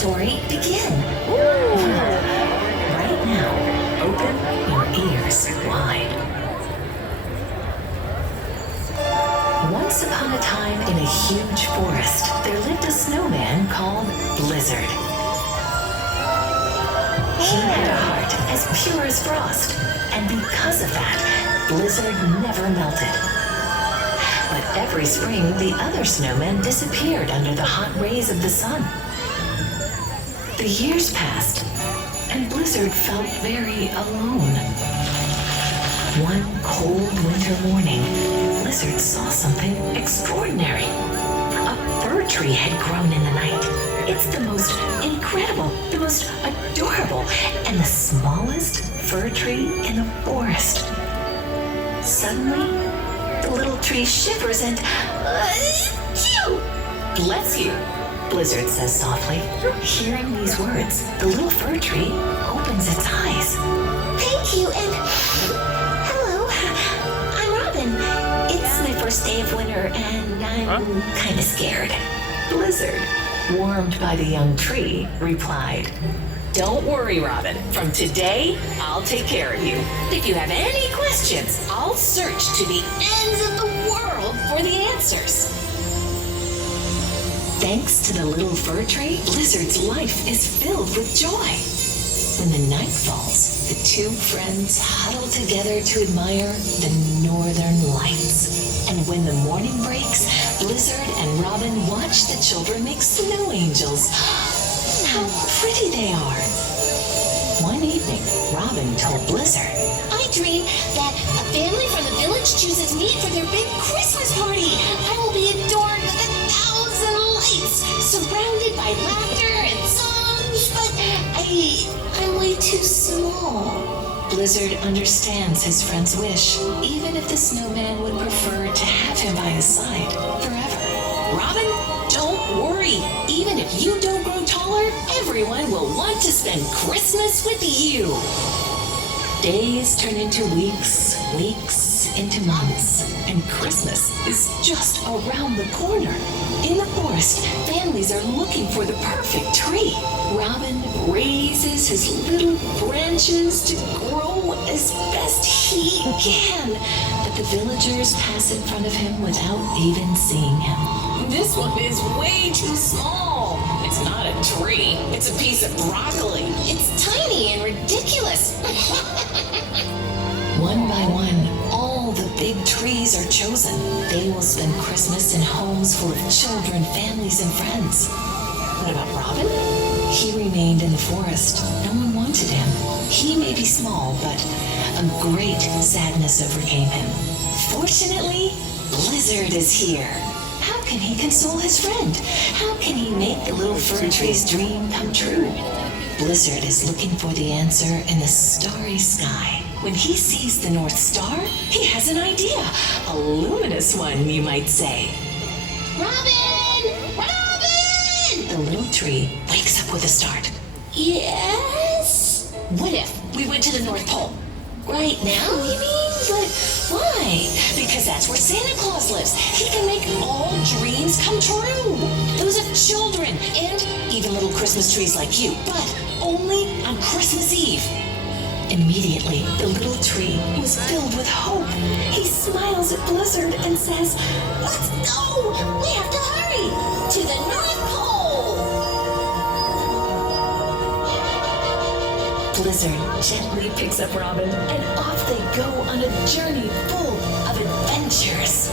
story begin. Right now, open your ears wide. Once upon a time in a huge forest, there lived a snowman called Blizzard. He had a heart as pure as frost, and because of that, Blizzard never melted. But every spring, the other snowmen disappeared under the hot rays of the sun. The years passed, and Blizzard felt very alone. One cold winter morning, Blizzard saw something extraordinary. A fir tree had grown in the night. It's the most incredible, the most adorable, and the smallest fir tree in the forest. Suddenly, the little tree shivers and... Bless you, Blizzard says softly. Hearing these words, the little fir tree opens its eyes. Thank you, and hello, I'm Robin. It's my first day of winter, and I'm kind of scared. Blizzard, warmed by the young tree, replied, "Don't worry, Robin. From today, I'll take care of you. If you have any questions, I'll search to the ends of the world for the answers." Thanks to the little fir tree, Blizzard's life is filled with joy. When the night falls, the two friends huddle together to admire the northern lights. And when the morning breaks, Blizzard and Robin watch the children make snow angels. How pretty they are. One evening, Robin told Blizzard, I dream that a family from the village chooses me for their big Christmas party. I will be adorned with 1,000 lights, surrounded by laughter and songs, but I'm way too small. Blizzard understands his friend's wish, even if the snowman would prefer to have him by his side forever. Robin, don't worry. Even if you don't grow taller, everyone will want to spend Christmas with you. Days turn into weeks, weeks into months, and Christmas is just around the corner. In the forest, families are looking for the perfect tree. Robin raises his little branches to grow as best he can, but the villagers pass in front of him without even seeing him. This one is way too small. It's not a tree. It's a piece of broccoli. It's tiny and ridiculous. One by one, all the big trees are chosen. They will spend Christmas in homes full of children, families, and friends. What about Robin? He remained in the forest. No one wanted him. He may be small, but a great sadness overcame him. Fortunately, Blizzard is here. How can he console his friend? How can he make the little fir tree's dream come true? Blizzard is looking for the answer in the starry sky. When he sees the North Star, he has an idea. A luminous one, you might say. Robin! Robin! The little tree wakes up with a start. Yes? What if we went to the North Pole? Right now, you mean? But why? Because that's where Santa Claus lives. He can make all dreams come true. Those of children and even little Christmas trees like you, but only on Christmas Eve. Immediately, the little tree was filled with hope. He smiles at Blizzard and says, Let's go! We have to hurry! To the North Pole! Blizzard gently picks up Robin, and off they go on a journey full of adventures.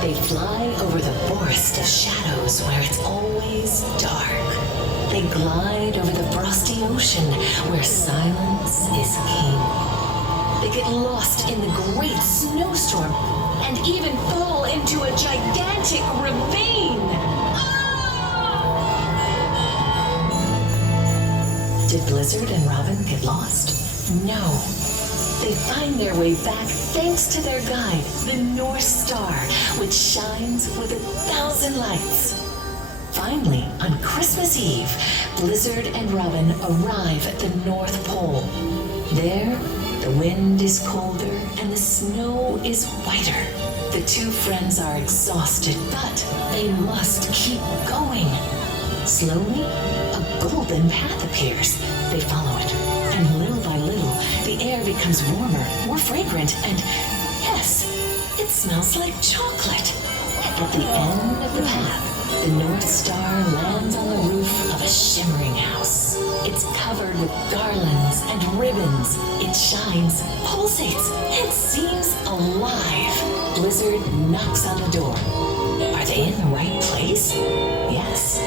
They fly over the forest of shadows where it's always dark. They glide over the frosty ocean where silence is king. They get lost in the great snowstorm and even fall into a gigantic ravine. Did Blizzard and Robin get lost? No. They find their way back thanks to their guide, the North Star, which shines with 1,000 lights. Finally, on Christmas Eve, Blizzard and Robin arrive at the North Pole. There, the wind is colder and the snow is whiter. The two friends are exhausted, but they must keep going. Slowly, a golden path appears. They follow it, and little by little, the air becomes warmer, more fragrant, and yes, it smells like chocolate. At the end of the path, the North Star lands on the roof of a shimmering house. It's covered with garlands and ribbons. It shines, pulsates, and seems alive. Blizzard knocks on the door. Are they in the right place? Yes.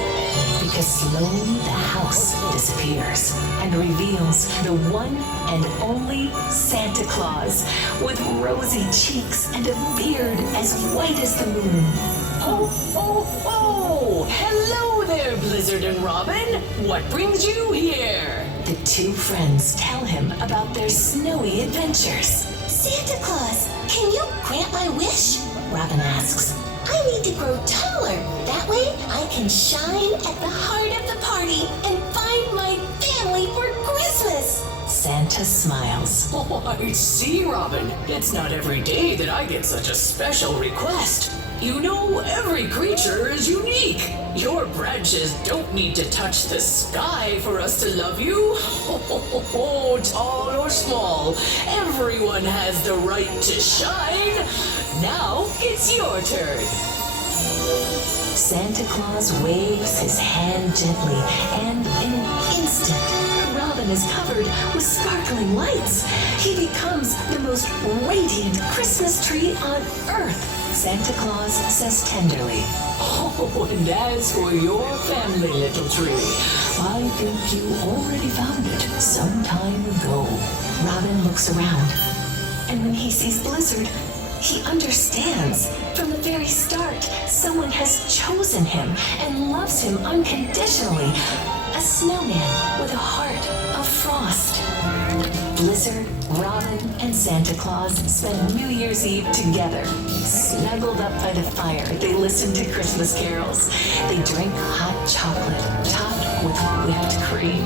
Because slowly the house disappears and reveals the one and only Santa Claus with rosy cheeks and a beard as white as the moon. Oh, oh, oh! Hello there, Blizzard and Robin! What brings you here? The two friends tell him about their snowy adventures. Santa Claus, can you grant my wish? Robin asks. I need to grow taller. That way I can shine at the heart of the party and find my family for Christmas. Santa smiles. Oh, I see, Robin. It's not every day that I get such a special request. You know, every creature is unique. Your branches don't need to touch the sky for us to love you. Oh, tall or small, everyone has the right to shine. Now it's your turn. Santa Claus waves his hand gently, and in an instant, Robin is covered with sparkling lights. He becomes the most radiant Christmas tree on earth. Santa Claus says tenderly, Oh, and as for your family, little tree, I think you already found it some time ago. Robin looks around, and when he sees Blizzard, he understands. From the very start, someone has chosen him and loves him unconditionally. A snowman with a heart of frost. Blizzard, Robin, and Santa Claus spend New Year's Eve together. Snuggled up by the fire, they listen to Christmas carols. They drink hot chocolate topped with whipped cream.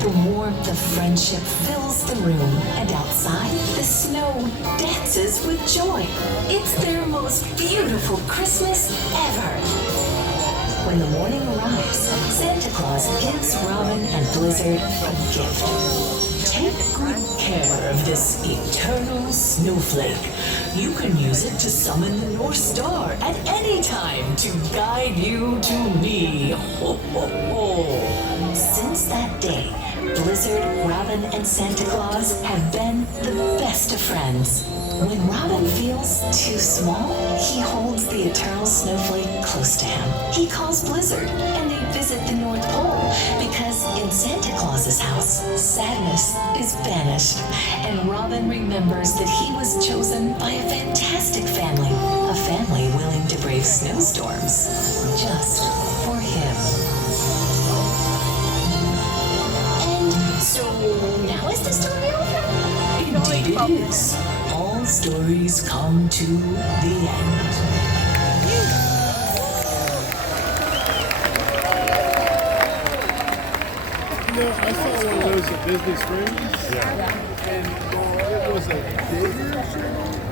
The warmth of friendship fills the room, and outside, the snow dances with joy. It's their most beautiful Christmas ever. When the morning arrives, Santa Claus gives Robin and Blizzard a gift. Take good care of this eternal snowflake. You can use it to summon the North Star at any time to guide you to me. Ho, ho, ho. Since that day, Blizzard, Robin, and Santa Claus have been the best of friends. When Robin feels too small, he holds the eternal snowflake close to him. He calls Blizzard, and they visit the North Pole because in Santa Claus's house, sadness is banished. And Robin remembers that he was chosen by a fantastic family, a family willing to brave snowstorms just for him. So now is the story over? Indeed it is. All stories come to the end. You know, I saw one of those at Disney Springs. Yeah. And it was a digger.